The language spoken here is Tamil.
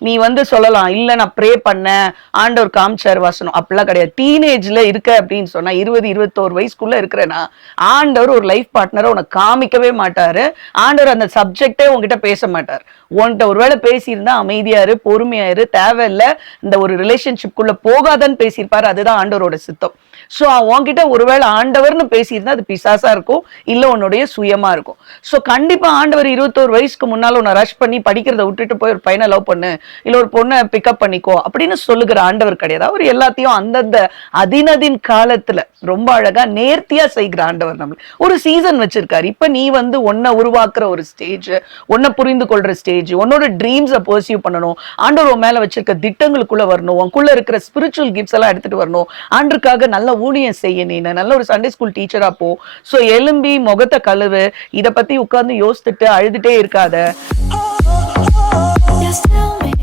நீ வந்து சொல்லலாம், இல்ல நான் ப்ரே பண்ணேன், ஆண்டவர் காமிச்சாரு வசனம். அப்படிலாம் கிடையாது. டீனேஜ்ல இருக்க அப்படின்னு சொன்னா 20, 21 வயசுக்குள்ள இருக்கிறேன்னா, ஆண்டவர் ஒரு லைஃப் பார்ட்னர உனக்கு காமிக்கவே மாட்டாரு. ஆண்டவர் அந்த சப்ஜெக்ட்டே உன்கிட்ட பேச மாட்டார். உன்கிட்ட ஒருவேளை பேசியிருந்தா அமைதியா இரு, பொறுமையா இரு, தேவையில்ல இந்த ஒரு ரிலேஷன்ஷிப்குள்ள போகாதன்னு பேசியிருப்பாரு. அதுதான் ஆண்டவரோட சித்தம். ஸோ உன்கிட்ட ஒருவேளை ஆண்டவர்னு பேசியிருந்தா அது பிசாசா இருக்கும், இல்ல உன்னுடைய சுயமா இருக்கும். ஸோ கண்டிப்பா ஆண்டவர் 21 வயசுக்கு முன்னால உன்னை ரஷ் பண்ணி படிக்கிறத விட்டுட்டு போய் ஒரு பையனை லவ் பண்ணு, இல்ல ஒரு பொண்ணை பிக்கப் பண்ணிக்கோ அப்படின்னு சொல்லுகிற ஆண்டவர் கிடையாது. அவர் எல்லாத்தையும் அந்தந்த அதினதின் காலத்துல ரொம்ப அழகா நேர்த்தியா செய்கிற ஆண்டவர். நம்ம ஒரு சீசன் வச்சிருக்காரு. இப்ப நீ வந்து உன்னை உருவாக்குற ஒரு ஸ்டேஜ், உன்னை புரிந்து கொள்ற ஸ்டேஜ், உன்னோட ட்ரீம்ஸை பர்சியூ பண்ணணும், ஆண்டவர் உன் மேல வச்சிருக்க திட்டங்களுக்குள்ள வரணும், உனக்குள்ள இருக்கிற ஸ்பிரிச்சுவல் கிஃப்ட்ஸ் எல்லாம் எடுத்துட்டு வரணும், ஆண்டுக்காக நல்ல ஊழியம் செய்ய, நீ நல்ல ஒரு சண்டே ஸ்கூல் டீச்சரா போ. சோ எலும்பி முகத்தை கழுவு, இத பத்தி உட்கார்ந்து யோசிச்சுட்டு அழுதுட்டே இருக்காத. Just tell me